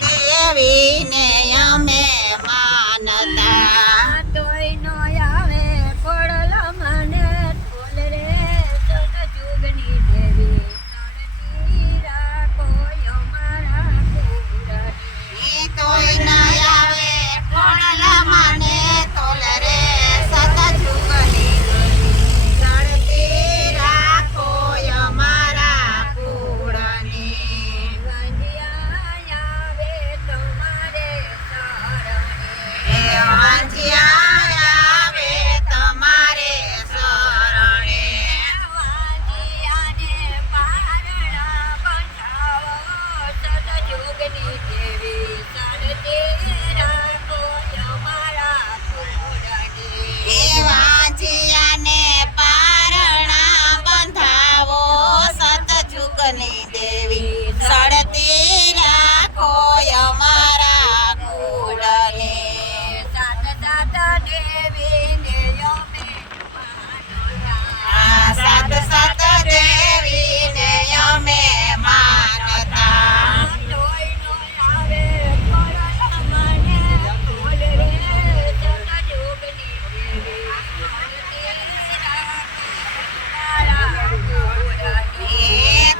દેવીને અમે માનતા તોય નો આવે ખોડલ મને ઢોલ રે જુગની દેવી સડતી રાખો અમારા કુળની તોય ના આવે ખોડલ મને તોલ રે સત જુગની સડતી રાખો અમારા કુળની વાંજિયા આવે તમારે શરણે વાંજિયાને પારણા બંધાવો સતયુગની દેવી સડતી રાખો અમારા કુળની વાંજિયાને પારણા બંધાવો સતયુગની દેવી સડતી રાખો અમારા કુળને સાત સાત દેવીને અમે માનતા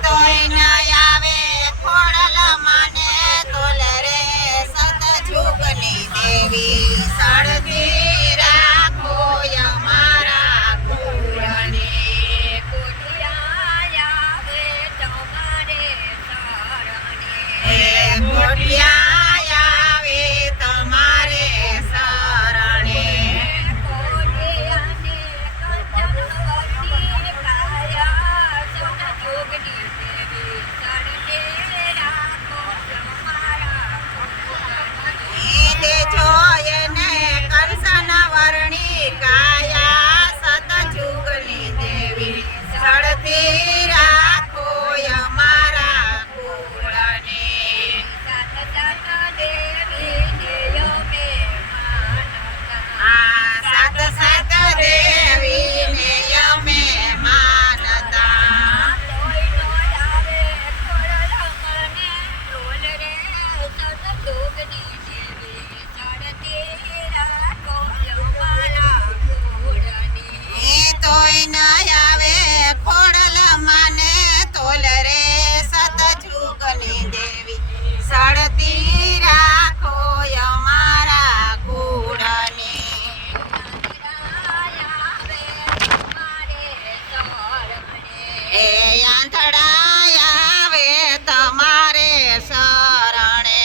તોય ના આવે ખોડલ મને તોલ રે સતયુગની દેવી સડતી રાખો અમારા કુળને કોઠિયા આવે તમારે શરણે દેજો એને કંસન વર્ણી કાયા સતયુગની દેવી સડતી રાખો અમારા કુળને સાત સાત દેવીને અમે માનતા તોય ના આવે ખોડલ મને તોલ રે સતયુગની દેવી સડતી રાખો અમારા કુળને એ આંધળા આવે તમારે શરણે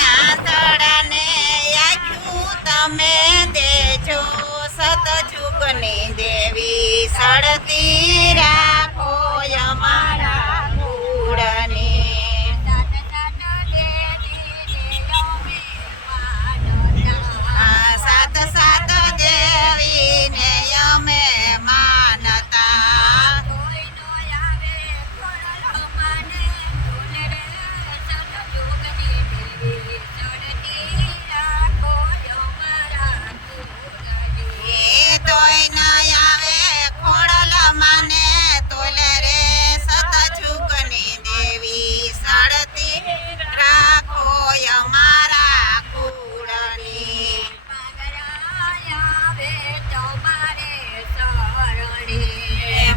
આંધળાને આખ્યું તમે દેજો સતયુગની દેવી સડતી રાખો અમારા કુળને સાત સાત દેવીને અમે માનતા તોય ના આવે ખોડલ મને તોલ રે સતયુગની દેવી સડતી રાખો અમારા કુળની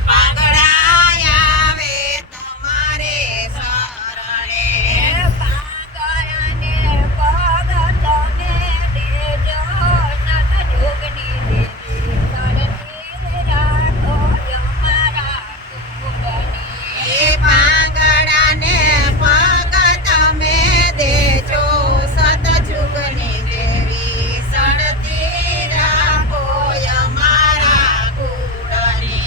પાગડા આવે તમારે શરણે પાંગડાને પગ તમે દેજો સતયુગની દેવી સડતી રાખો અમારા કુળને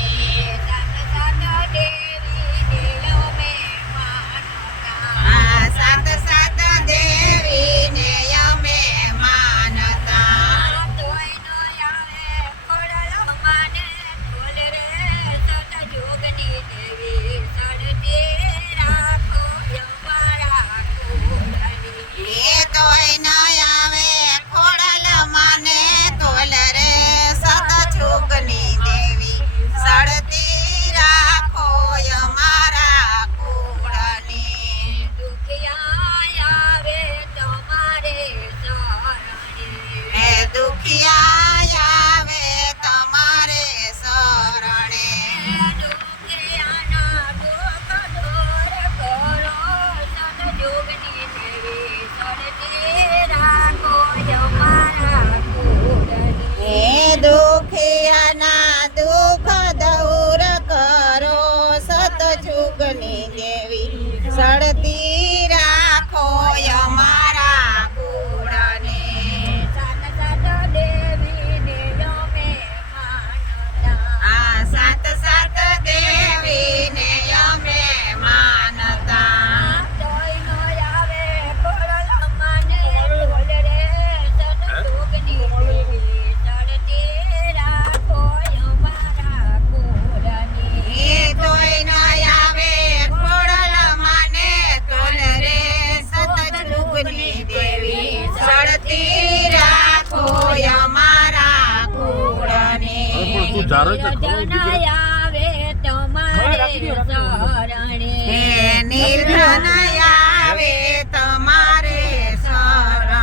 નિર્ધન આવે તમારે શરણે હે નિર્ધન આવે તમારે શરણે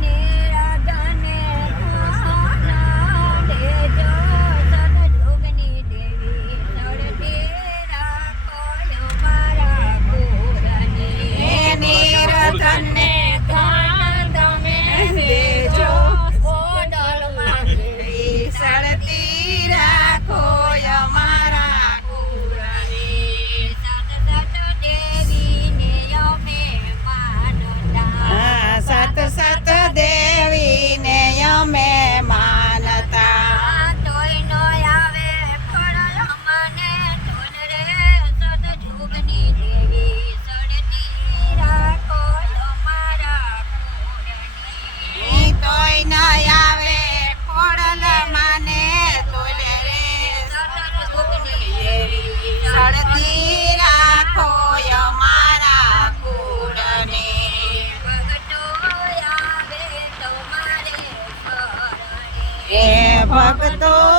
નિર્ધને ધન દેજો સતયુગની દેવી સડતી રાખો અમારા પૂરને હે નિર્ધનને ધન તમે દેજો ઓડલમાં સડતી રાખો અમારા કુળને સત સત દેવીને અમે માનતા તોય ન આવે ખોડલ માને તોલે રે સડતી રાખો અમારા કુળને એ ભક્તો